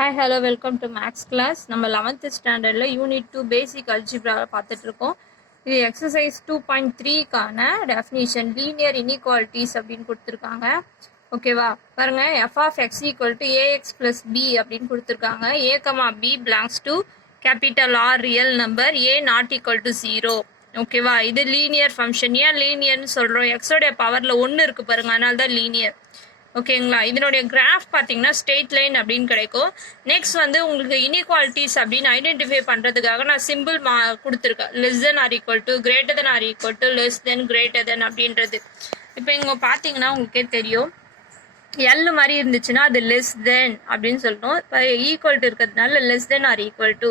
Hi, hello, welcome to Max class. நம்ம 11th ஸ்டாண்டர்டில் unit 2 பேசிக் அல்ஜிப்ராவை பார்த்துட்டு இருக்கோம். இது எக்ஸசைஸ் 2.3க்கான டெஃபினிஷன் லீனியர் இன்இக்வாலிட்டிஸ் அப்படின்னு கொடுத்துருக்காங்க. ஓகேவா, பாருங்க f of x equal to a x plus b அப்படின்னு கொடுத்துருக்காங்க. A comma b belongs to capital R real number, a not equal to 0. ஓகேவா, இது லீனியர் ஃபங்க்ஷன். ஏன் லீனியர்னு சொல்கிறோம்? எக்ஸோடைய பவரில் 1 இருக்குது பாருங்க, அதனால தான் லீனியர். ஓகேங்களா, இதனுடைய கிராஃப் பார்த்தீங்கன்னா ஸ்ட்ரெயிட் லைன் அப்படின்னு கிடைக்கும். நெக்ஸ்ட் வந்து உங்களுக்கு இன்இக்வாலிட்டிஸ் அப்படின்னு ஐடென்டிஃபை பண்ணுறதுக்காக நான் சிம்பிள் கொடுத்துருக்கேன். Less than or equal to, greater than or equal to, less than greater than அப்படின்றது. இப்போ இங்கே பார்த்தீங்கன்னா உங்களுக்கே தெரியும், எல் மாதிரி இருந்துச்சுன்னா அது லெஸ் தென் அப்படின்னு சொல்லணும். இப்போ ஈக்குவல் டு இருக்கிறதுனால less than or equal to,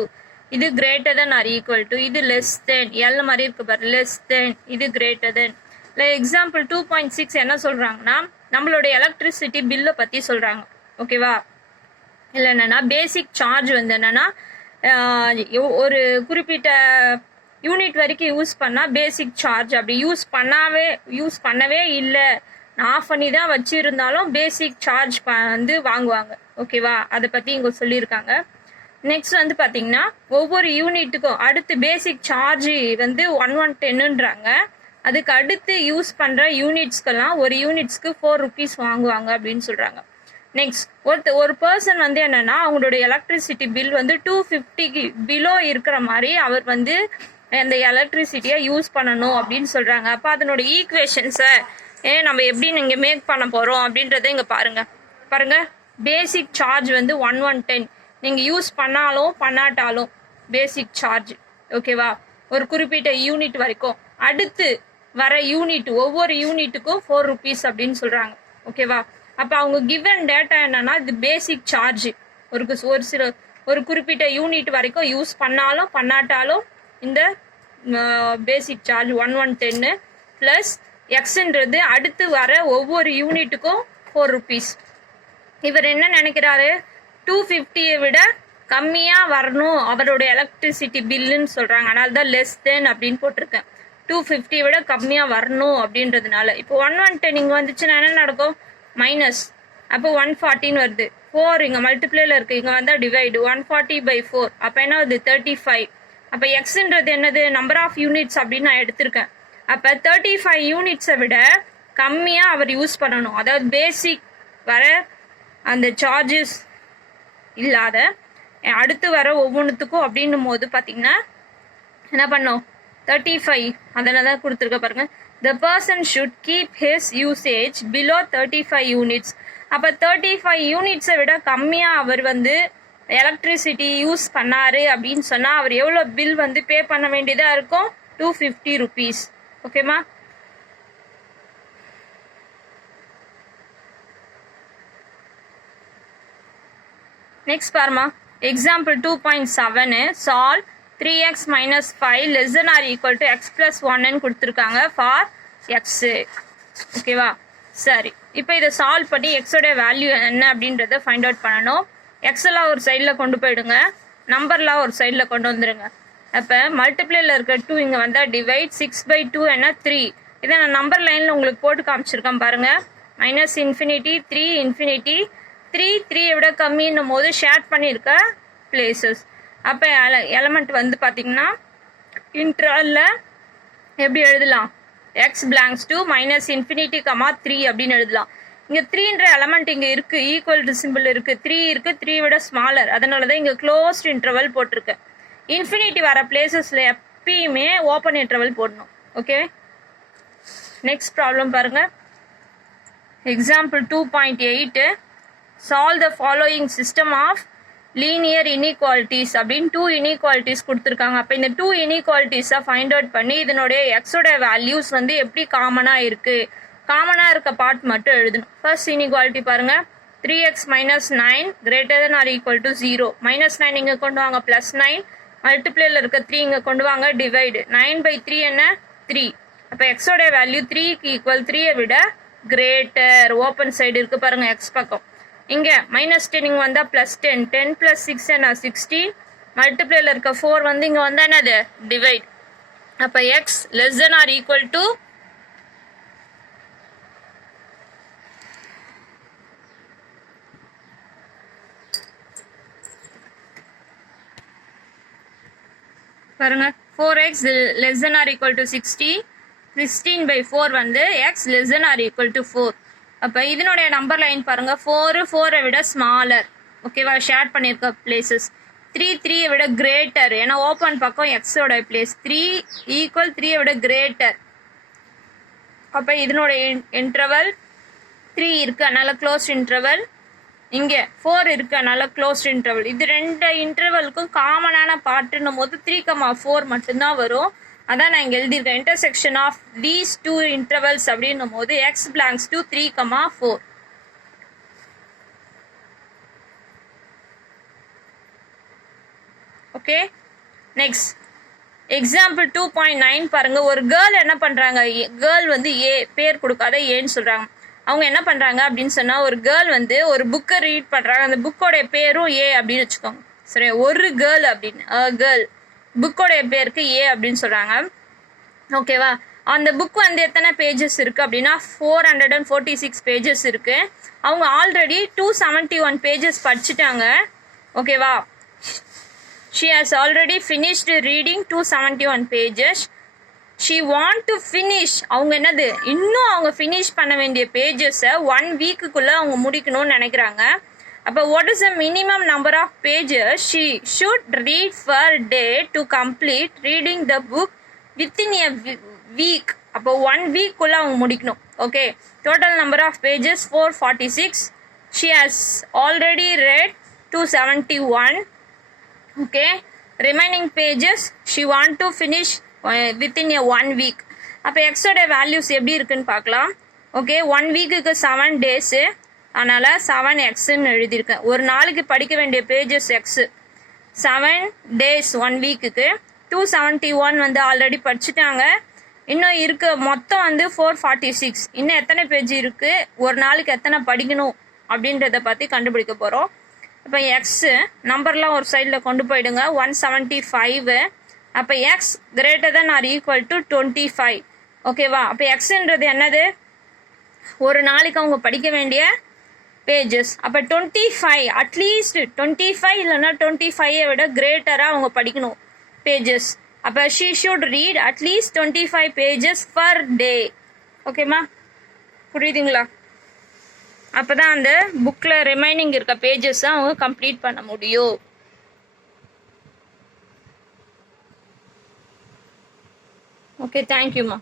இது greater than or equal to, இது லெஸ் தென், எல் மாதிரி இருக்கு பாரு, லெஸ் தென், இது கிரேட்டர் தென். இல்லை எக்ஸாம்பிள் 2.6 என்ன சொல்கிறாங்கன்னா, நம்மளுடைய எலக்ட்ரிசிட்டி பில்லை பற்றி சொல்கிறாங்க. ஓகேவா, இல்லை என்னென்னா பேசிக் சார்ஜ் வந்து என்னென்னா ஒரு குறிப்பிட்ட யூனிட் வரைக்கும் யூஸ் பண்ணால் பேசிக் சார்ஜ், அப்படி யூஸ் பண்ணவே இல்லை, நான் ஆஃப் பண்ணி தான் வச்சுருந்தாலும் பேசிக் சார்ஜ் வந்து வாங்குவாங்க. ஓகேவா, அதை பற்றி இங்கே சொல்லியிருக்காங்க. நெக்ஸ்ட் வந்து பார்த்தீங்கன்னா ஒவ்வொரு யூனிட்டுக்கும் அடுத்து பேசிக் சார்ஜ் வந்து 110ன்றாங்க. அதுக்கு அடுத்து யூஸ் பண்ணுற யூனிட்ஸ்க்கெல்லாம் ஒரு யூனிட்ஸ்க்கு 4 rupees வாங்குவாங்க அப்படின்னு சொல்கிறாங்க. நெக்ஸ்ட் ஒரு பர்சன் வந்து என்னென்னா அவங்களோட எலக்ட்ரிசிட்டி பில் வந்து 250 பிலோ இருக்கிற மாதிரி அவர் வந்து அந்த எலக்ட்ரிசிட்டியை யூஸ் பண்ணணும் அப்படின்னு சொல்கிறாங்க. அப்போ அதனோட ஈக்குவேஷன்ஸை நம்ம எப்படி நீங்கள் மேக் பண்ண போகிறோம் அப்படின்றத இங்கே பாருங்கள். பேசிக் சார்ஜ் வந்து 110, நீங்கள் யூஸ் பண்ணாலும் பண்ணாட்டாலும் பேசிக் சார்ஜ். ஓகேவா, ஒரு குறிப்பிட்ட யூனிட் வரைக்கும். அடுத்து வர யூனிட் ஒவ்வொரு யூனிட்டுக்கும் 4 rupees அப்படின்னு சொல்கிறாங்க. ஓகேவா, அப்போ அவங்க கிவன் டேட்டா என்னன்னா இது பேசிக் சார்ஜ் ஒரு குறிப்பிட்ட யூனிட் வரைக்கும் யூஸ் பண்ணாலும் பண்ணாட்டாலும் இந்த பேசிக் சார்ஜ் 110 ப்ளஸ் எக்ஸ்ன்றது அடுத்து வர ஒவ்வொரு யூனிட்டுக்கும் 4 rupees. இவர் என்ன நினைக்கிறாரு, 250 விட கம்மியாக வரணும் அவரோட எலக்ட்ரிசிட்டி பில்லுன்னு சொல்கிறாங்க. அதனால தான் லெஸ் தென் அப்படின்னு போட்டிருக்கேன். 250 விட கம்மியாக வரணும் அப்படின்றதுனால. இப்போ 110 இங்கே வந்துச்சுன்னா என்ன நடக்கும், மைனஸ். அப்போ 140 வருது. 4 இங்கே மல்டிப்ளேல இருக்குது, இங்கே வந்தால் டிவைடு. 140/4 அப்போ என்ன வருது, 35. அப்போ எக்ஸ்ன்றது என்னது, நம்பர் ஆஃப் யூனிட்ஸ் அப்படின்னு நான் எடுத்திருக்கேன். அப்போ 35 யூனிட்ஸை விட கம்மியாக அவர் யூஸ் பண்ணணும். அதாவது பேசிக் வர அந்த சார்ஜஸ் இல்லாத அடுத்து வர ஒவ்வொன்றுத்துக்கும் அப்படின்னும் போது பார்த்தீங்கன்னா என்ன பண்ணோம், 35 அதனால தான் கொடுத்துருக்க பாருங்க. The person should keep his usage below 35 units. அப்போ 35 யூனிட்ஸை விட கம்மியாக அவர் வந்து எலக்ட்ரிசிட்டி யூஸ் பண்ணாரு அப்படின்னு சொன்னால் அவர் எவ்வளோ பில் வந்து பே பண்ண வேண்டியதாக இருக்கும், 250 rupees. ஓகேமா, நெக்ஸ்ட் பாருமா, example 2.7 solve 3x minus 5 less than or equal to x plus 1ன்னு கொடுத்துருக்காங்க ஃபார் எக்ஸ். ஓகேவா, சரி. இப்போ இதை சால்வ் பண்ணி எக்ஸோடைய வேல்யூ என்ன அப்படின்றத ஃபைண்ட் அவுட் பண்ணணும். எக்ஸெல்லாம் ஒரு சைடில் கொண்டு போயிடுங்க, நம்பர்லாம் ஒரு சைடில் கொண்டு வந்துடுங்க. அப்போ மல்டிப்ளேல இருக்க 2 இங்கே வந்தால் டிவைட், 6/2 என்ன 3. இதை நான் நம்பர் லைனில் உங்களுக்கு போட்டு காமிச்சிருக்கேன் பாருங்கள். -∞, 3 ∞, 3 விட கம்மின்னும் போது ஷேர் பண்ணியிருக்க பிளேசஸ். அப்போ எலமெண்ட் வந்து பார்த்தீங்கன்னா இன்ட்ரலில் எப்படி எழுதலாம், எக்ஸ் பிலாங்ஸ் டு -∞, 3 அப்படின்னு எழுதலாம். இங்கே 3ன்ற எலமெண்ட் இங்கே இருக்குது, ஈக்குவல் டு சிம்பிள் இருக்குது, 3 இருக்குது, 3 விட ஸ்மாலர். அதனால தான் இங்கே க்ளோஸ்ட் இன்டர்வல் போட்டிருக்கேன். இன்ஃபினிட்டி வர பிளேசஸில் எப்பயுமே ஓப்பன் இன்டர்வல் போடணும். ஓகே, நெக்ஸ்ட் ப்ராப்ளம் பாருங்கள். Example 2.8 solve the following system of linear inequalities அப்படின்னு 2 இன்இக்வாலிட்டிஸ் கொடுத்துருக்காங்க. அப்போ இந்த 2 இன்இக்வாலிட்டிஸை ஃபைண்ட் அவுட் பண்ணி இதனுடைய எக்ஸோட வேல்யூஸ் வந்து எப்படி காமனாக இருக்குது, காமனாக இருக்க பார்ட் மட்டும் எழுதணும். ஃபர்ஸ்ட் இன்இக்வாலிட்டி பாருங்கள், 3x minus 9 greater than or equal to 0. -9 இங்கே கொண்டு வாங்க, +9 மல்டிப்ளேல இருக்க 3 இங்கே கொண்டு வாங்க, டிவைடு. 9/3 என்ன 3. அப்போ எக்ஸோட வேல்யூ 3க்கு ஈக்குவல், 3யை விட கிரேட்டர். ஓப்பன் சைடு இருக்குது பாருங்கள் எக்ஸ் பக்கம். இங்கே -10 இங்கே வந்தால் +10, 10 + 6 என்ன 16. மல்டிப்ளேல இருக்க 4 வந்து இங்கே வந்தால் என்னது, டிவைட். அப்போ x less than or equal to பாருங்க 4x less than or equal to 60, 16/4 வந்து x less than or equal to 4. அப்போ இதனுடைய நம்பர் லைன் பாருங்க 4 விட ஸ்மாலர், ஓகேவா, ஷேர் பண்ணியிருக்க பிளேசஸ். 3 விட கிரேட்டர், ஏன்னா ஓப்பன் பக்கம் எக்ஸோட பிளேஸ். 3 ஈக்குவல் 3 விட கிரேட்டர். அப்போ இதனுடைய இன்டர்வல் 3 இருக்கு, அதனால க்ளோஸ் இன்டர்வல். இங்கே 4 இருக்கு, அதனால க்ளோஸ் இன்டர்வல். இது ரெண்டு இன்டர்வலுக்கும் காமனான பார்ட்டுன்னும் போது 3,4 மட்டும்தான் வரும். அதான் நான் இங்கே எழுதியிருக்கேன். Intersection of these two intervals அப்படின்னும் போது x belongs to 3,4. Okay, next example 2.9 பாருங்க. ஒரு கேர்ள் என்ன பண்றாங்க, கேர்ள் வந்து ஏ, பேர் கொடுக்காத ஏன்னு சொல்றாங்க. அவங்க என்ன பண்றாங்க அப்படின்னு சொன்னா, ஒரு கேர்ள் வந்து ஒரு புக்கை ரீட் பண்றாங்க. அந்த புக்கோடைய பேரும் ஏ அப்படின்னு வச்சுக்கோங்க. சரி, ஒரு கேர்ள் அப்படின்னு கேர்ள் புக்கோடைய பேருக்கு ஏ அப்படின்னு சொல்றாங்க. ஓகேவா, அந்த புக் வந்து எத்தனை பேஜஸ் இருக்கு அப்படின்னா 446 பேஜஸ் இருக்கு. அவங்க ஆல்ரெடி 271 பேஜஸ் படிச்சுட்டாங்க. ஓகேவா, she has already finished reading 271 pages. She want to finish, அவங்க என்னது இன்னும் அவங்க ஃபினிஷ் பண்ண வேண்டிய பேஜஸை 1 வீக்குக்குள்ள அவங்க முடிக்கணும்னு நினைக்கிறாங்க. அப்போ what is the minimum number of pages she should read per day to complete reading the book within a week? அப்போ 1 வீக்குள்ள அவங்க முடிக்கணும். Okay, total number of pages 446. she has already read 271. okay, remaining pages she want to finish within a 1 week. அப்போ எக்ஸோட values எப்படி இருக்குன்னு பார்க்கலாம். Okay, 1 வீக்குக்கு 7 டேஸு, அதனால் 7x எழுதியிருக்கேன். ஒரு நாளைக்கு படிக்க வேண்டிய பேஜஸ் எக்ஸு. 7 டேஸ் 1 வீக்குக்கு. 271 வந்து ஆல்ரெடி படிச்சுட்டாங்க. இன்னும் இருக்க மொத்தம் வந்து 446. இன்னும் எத்தனை பேஜ் இருக்குது, ஒரு நாளைக்கு எத்தனை படிக்கணும் அப்படின்றத பற்றி கண்டுபிடிக்க போகிறோம். இப்போ எக்ஸு நம்பர்லாம் ஒரு சைடில் கொண்டு போயிடுங்க. 175. அப்போ x greater than or equal to 25. ஓகேவா, அப்போ எக்ஸுன்றது என்னது, ஒரு நாளைக்கு அவங்க படிக்க வேண்டிய பேஜஸ். அப்போ 25, அட்லீஸ்ட் 25 இல்லைன்னா 25 விட கிரேட்டராக அவங்க படிக்கணும் பேஜஸ். அப்போ she should read at least 25 pages per day. ஓகேம்மா, புரியுதுங்களா? அப்போ தான் அந்த புக்கில் ரிமைனிங் இருக்க பேஜஸை அவங்க கம்ப்ளீட் பண்ண முடியும். ஓகே, தேங்க்யூம்மா.